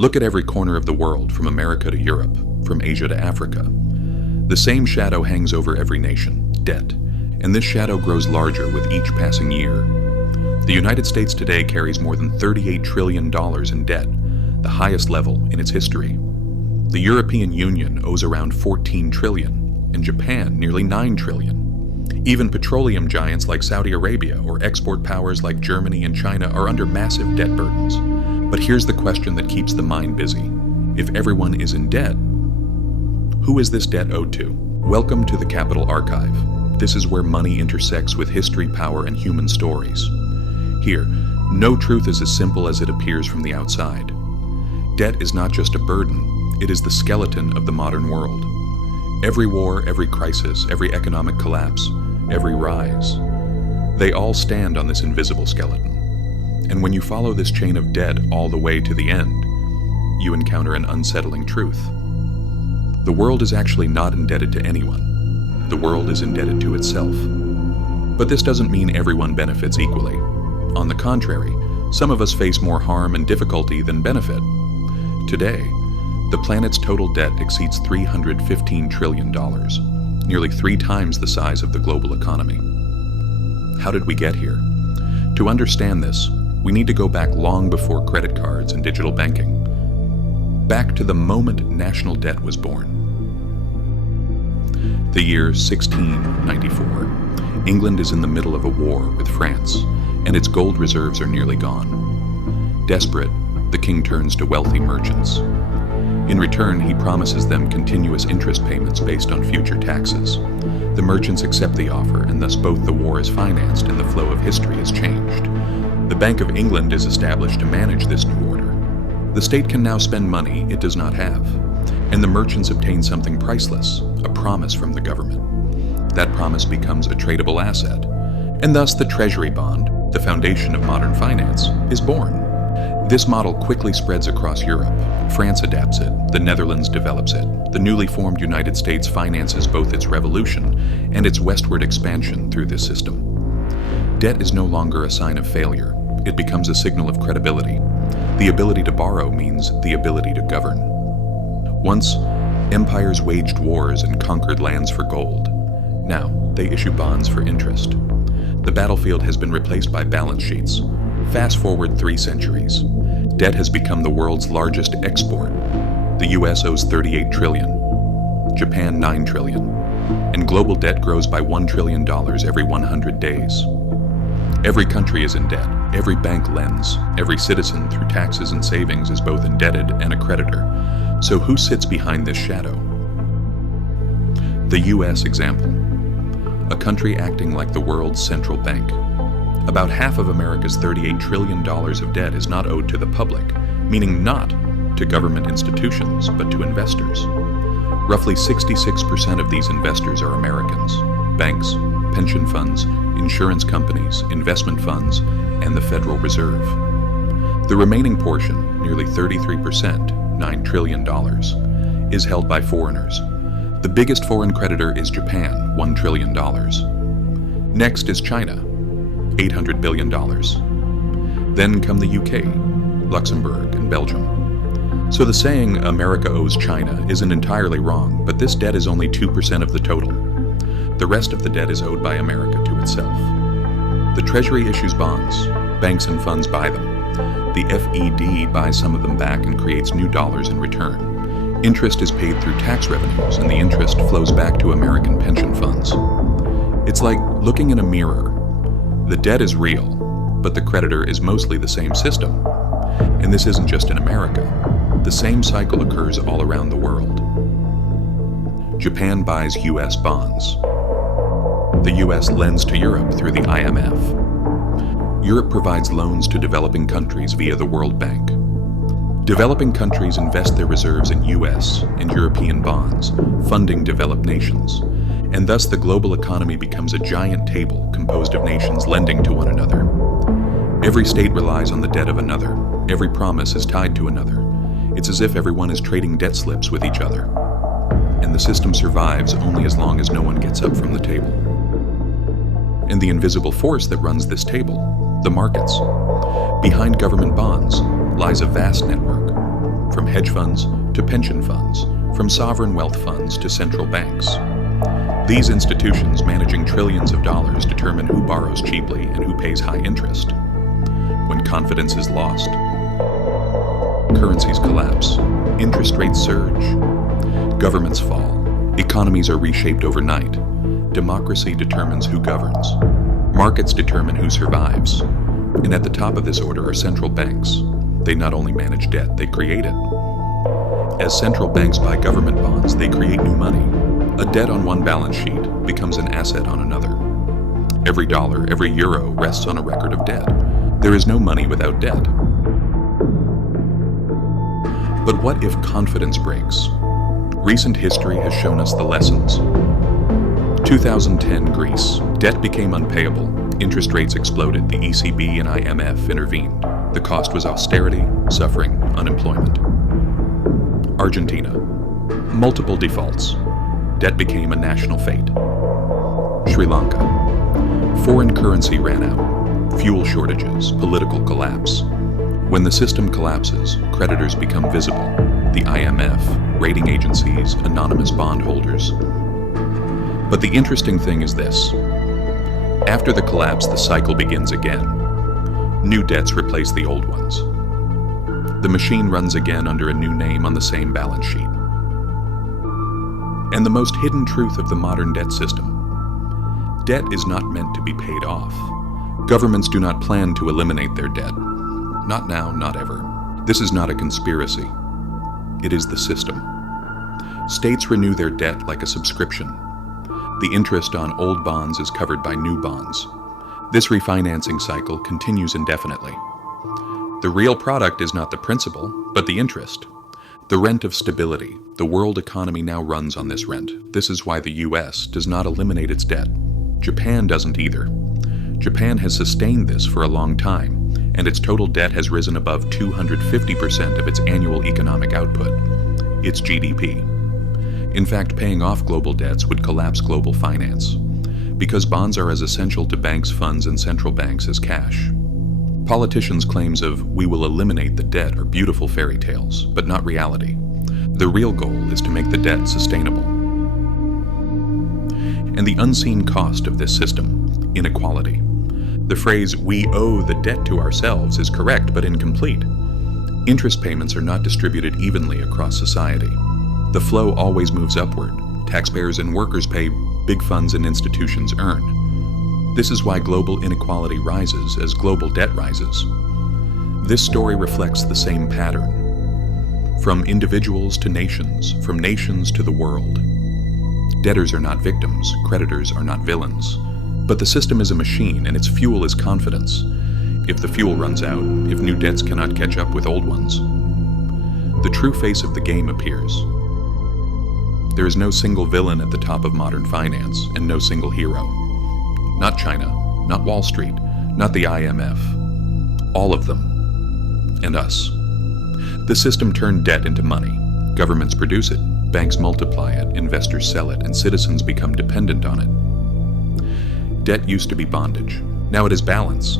Look at every corner of the world, from America to Europe, from Asia to Africa. The same shadow hangs over every nation: debt. And this shadow grows larger with each passing year. The United States today carries more than $38 trillion in debt, the highest level in its history. The European Union owes around $14 trillion, and Japan nearly $9 trillion. Even petroleum giants like Saudi Arabia or export powers like Germany and China are under massive debt burdens. But here's the question that keeps the mind busy. If everyone is in debt, who is this debt owed to? Welcome to the Capital Archive. This is where money intersects with history, power, and human stories. Here, no truth is as simple as it appears from the outside. Debt is not just a burden, it is the skeleton of the modern world. Every war, every crisis, every economic collapse, every rise, they all stand on this invisible skeleton. And when you follow this chain of debt all the way to the end, you encounter an unsettling truth. The world is actually not indebted to anyone. The world is indebted to itself. But this doesn't mean everyone benefits equally. On the contrary, some of us face more harm and difficulty than benefit. Today, the planet's total debt exceeds $315 trillion, nearly 3 times the size of the global economy. How did we get here? To understand this, we need to go back long before credit cards and digital banking. Back to the moment national debt was born. The year 1694. England is in the middle of a war with France, and its gold reserves are nearly gone. Desperate, the king turns to wealthy merchants. In return, he promises them continuous interest payments based on future taxes. The merchants accept the offer, and thus both the war is financed and the flow of history is changed. The Bank of England is established to manage this new order. The state can now spend money it does not have, and the merchants obtain something priceless, a promise from the government. That promise becomes a tradable asset, and thus the treasury bond, the foundation of modern finance, is born. This model quickly spreads across Europe. France adapts it, the Netherlands develops it. The newly formed United States finances both its revolution and its westward expansion through this system. Debt is no longer a sign of failure. It becomes a signal of credibility. The ability to borrow means the ability to govern. Once, empires waged wars and conquered lands for gold. Now, they issue bonds for interest. The battlefield has been replaced by balance sheets. Fast forward 3 centuries. Debt has become the world's largest export. The US owes $38 trillion, Japan $9 trillion, and global debt grows by $1 trillion every 100 days. Every country is in debt. Every bank lends. Every citizen, through taxes and savings, is both indebted and a creditor. So who sits behind this shadow? The US example. A country acting like the world's central bank. About half of America's $38 trillion of debt is not owed to the public, meaning not to government institutions, but to investors. Roughly 66% of these investors are Americans: banks, pension funds, insurance companies, investment funds, and the Federal Reserve. The remaining portion, nearly 33%, $9 trillion, is held by foreigners. The biggest foreign creditor is Japan, $1 trillion. Next is China, $800 billion. Then come the UK, Luxembourg, and Belgium. So the saying, America owes China, isn't entirely wrong, but this debt is only 2% of the total. The rest of the debt is owed by America to itself. The Treasury issues bonds. Banks and funds buy them. The FED buys some of them back and creates new dollars in return. Interest is paid through tax revenues, and the interest flows back to American pension funds. It's like looking in a mirror. The debt is real, but the creditor is mostly the same system. And this isn't just in America. The same cycle occurs all around the world. Japan buys US bonds. The US lends to Europe through the IMF. Europe provides loans to developing countries via the World Bank. Developing countries invest their reserves in US and European bonds, funding developed nations. And thus the global economy becomes a giant table composed of nations lending to one another. Every state relies on the debt of another. Every promise is tied to another. It's as if everyone is trading debt slips with each other. And the system survives only as long as no one gets up from the table. And the invisible force that runs this table, the markets. Behind government bonds lies a vast network, hedge funds to pension funds, from sovereign wealth funds to central banks. These institutions managing trillions of dollars determine who borrows cheaply and who pays high interest. When confidence is lost, currencies collapse, interest rates surge, governments fall, economies are reshaped overnight, democracy determines who governs, markets determine who survives, and at the top of this order are central banks. They not only manage debt, they create it. As central banks buy government bonds, they create new money. A debt on one balance sheet becomes an asset on another. Every dollar, every euro rests on a record of debt. There is no money without debt. But what if confidence breaks? Recent history has shown us the lessons. 2010 Greece. Debt became unpayable. Interest rates exploded. The ECB and IMF intervened. The cost was austerity, suffering, unemployment. Argentina. Multiple defaults. Debt became a national fate. Sri Lanka. Foreign currency ran out. Fuel shortages, political collapse. When the system collapses, creditors become visible. The IMF, rating agencies, anonymous bondholders. But the interesting thing is this. After the collapse, the cycle begins again. New debts replace the old ones. The machine runs again under a new name on the same balance sheet. And the most hidden truth of the modern debt system: debt is not meant to be paid off. Governments do not plan to eliminate their debt. Not now, not ever. This is not a conspiracy. It is the system. States renew their debt like a subscription. The interest on old bonds is covered by new bonds. This refinancing cycle continues indefinitely. The real product is not the principal, but the interest. The rent of stability. The world economy now runs on this rent. This is why the US does not eliminate its debt. Japan doesn't either. Japan has sustained this for a long time, and its total debt has risen above 250% of its annual economic output, its GDP. In fact, paying off global debts would collapse global finance, because bonds are as essential to banks, funds, and central banks as cash. Politicians' claims of "we will eliminate the debt" are beautiful fairy tales, but not reality. The real goal is to make the debt sustainable. And the unseen cost of this system: inequality. The phrase "we owe the debt to ourselves" is correct, but incomplete. Interest payments are not distributed evenly across society. The flow always moves upward. Taxpayers and workers pay, big funds and institutions earn. This is why global inequality rises as global debt rises. This story reflects the same pattern. From individuals to nations, from nations to the world. Debtors are not victims, creditors are not villains. But the system is a machine, and its fuel is confidence. If the fuel runs out, if new debts cannot catch up with old ones, the true face of the game appears. There is no single villain at the top of modern finance, and no single hero. Not China, not Wall Street, not the IMF. All of them. And us. The system turned debt into money. Governments produce it, banks multiply it, investors sell it, and citizens become dependent on it. Debt used to be bondage. Now it is balance.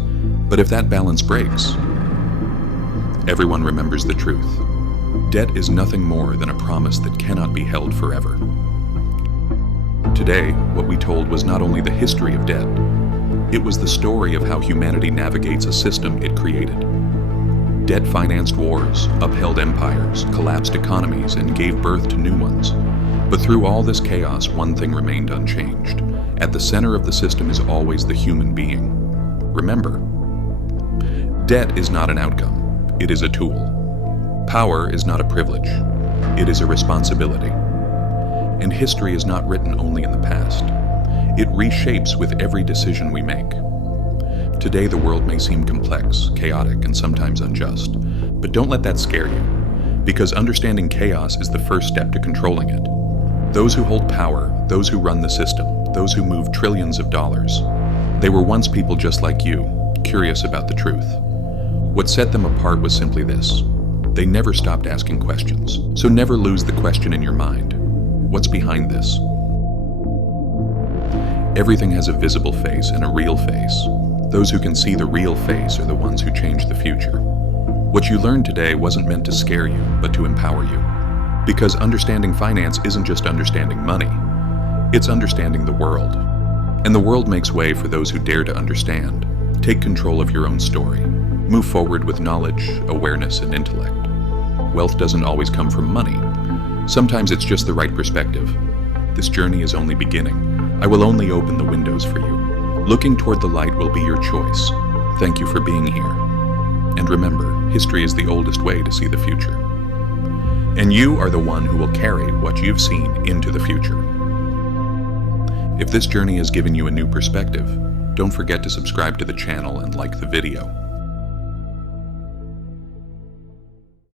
But if that balance breaks, everyone remembers the truth. Debt is nothing more than a promise that cannot be held forever. Today, what we told was not only the history of debt, it was the story of how humanity navigates a system it created. Debt financed wars, upheld empires, collapsed economies, and gave birth to new ones. But through all this chaos, one thing remained unchanged. At the center of the system is always the human being. Remember, debt is not an outcome, it is a tool. Power is not a privilege, it is a responsibility. And history is not written only in the past. It reshapes with every decision we make. Today the world may seem complex, chaotic, and sometimes unjust. But don't let that scare you, because understanding chaos is the first step to controlling it. Those who hold power, those who run the system, those who move trillions of dollars, they were once people just like you, curious about the truth. What set them apart was simply this: they never stopped asking questions. So never lose the question in your mind. What's behind this? Everything has a visible face and a real face. Those who can see the real face are the ones who change the future. What you learned today wasn't meant to scare you, but to empower you. Because understanding finance isn't just understanding money, it's understanding the world. And the world makes way for those who dare to understand. Take control of your own story. Move forward with knowledge, awareness, and intellect. Wealth doesn't always come from money. Sometimes it's just the right perspective. This journey is only beginning. I will only open the windows for you. Looking toward the light will be your choice. Thank you for being here. And remember, history is the oldest way to see the future. And you are the one who will carry what you've seen into the future. If this journey has given you a new perspective, don't forget to subscribe to the channel and like the video.